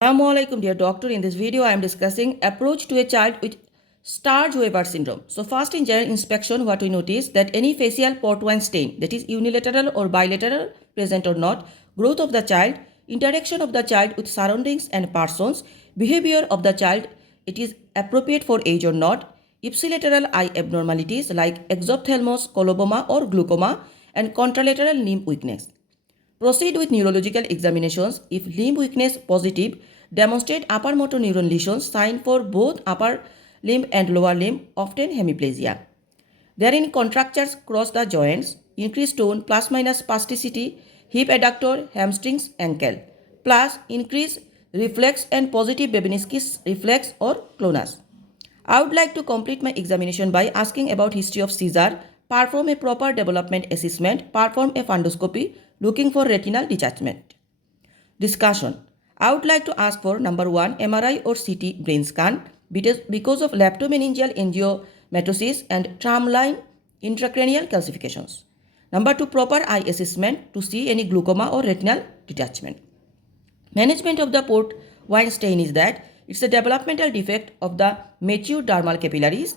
Assalamualaikum dear doctor. In this video I am discussing approach to a child with Sturge syndrome. So first in general inspection what we notice that any facial port wine stain that is unilateral or bilateral present or not, growth of the child, interaction of the child with surroundings and persons, behavior of the child, it is appropriate for age or not, ipsilateral eye abnormalities like exophthalmos, coloboma or glaucoma and contralateral limb weakness. Proceed with neurological examinations. If limb weakness positive, demonstrate upper motor neuron lesions, sign for both upper limb and lower limb, often hemiplegia. Therein contractures cross the joints, increased tone plus minus spasticity, hip adductor, hamstrings, ankle, plus increase reflex and positive Babinski's reflex or clonus. I would like to complete my examination by asking about history of seizure, perform a proper development assessment, perform a fundoscopy, looking for retinal detachment. Discussion. I would like to ask for number 1 MRI or CT brain scan because of leptomeningeal angiomatosis and tramline intracranial calcifications. Number 2 proper eye assessment to see any glaucoma or retinal detachment. Management of the port wine stain is that it's a developmental defect of the mature dermal capillaries.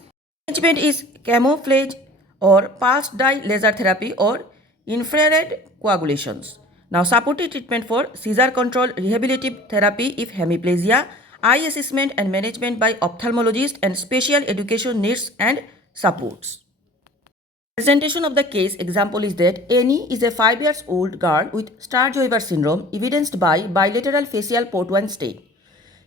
Management is camouflage or pulsed dye laser therapy or infrared coagulations. Now, supportive treatment for seizure control, rehabilitative therapy if hemiplegia, eye assessment and management by ophthalmologist and special education needs and supports. Presentation of the case example is that Annie is a 5 years old girl with Sturge syndrome evidenced by bilateral facial port wine stain.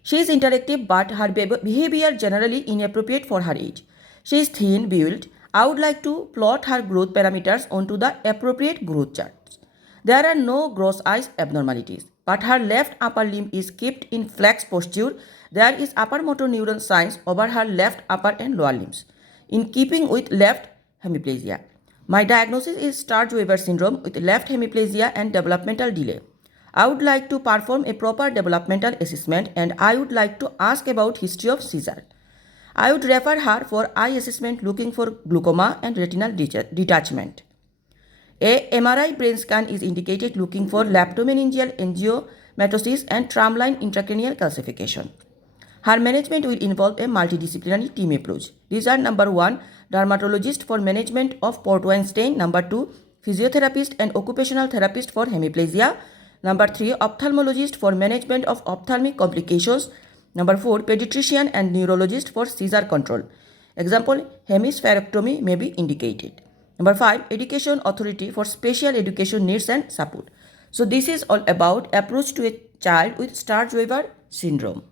She is interactive but her behavior generally inappropriate for her age. She is thin built. I would like to plot her growth parameters onto the appropriate growth charts. There are no gross eyes abnormalities, but her left upper limb is kept in flex posture. There is upper motor neuron signs over her left upper and lower limbs, in keeping with left hemiplegia. My diagnosis is Sturge syndrome with left hemiplegia and developmental delay. I would like to perform a proper developmental assessment and I would like to ask about history of seizure. I would refer her for eye assessment looking for glaucoma and retinal detachment. A MRI brain scan is indicated looking for leptomeningeal angiomatosis and tramline intracranial calcification. Her management will involve a multidisciplinary team approach. These are number 1, dermatologist for management of port wine stain, number 2, physiotherapist and occupational therapist for hemiplegia, number 3, ophthalmologist for management of ophthalmic complications, number 4, pediatrician and neurologist for seizure control. Example, hemispherectomy may be indicated. Number 5, education authority for special education needs and support. So this is all about approach to a child with Sturge syndrome.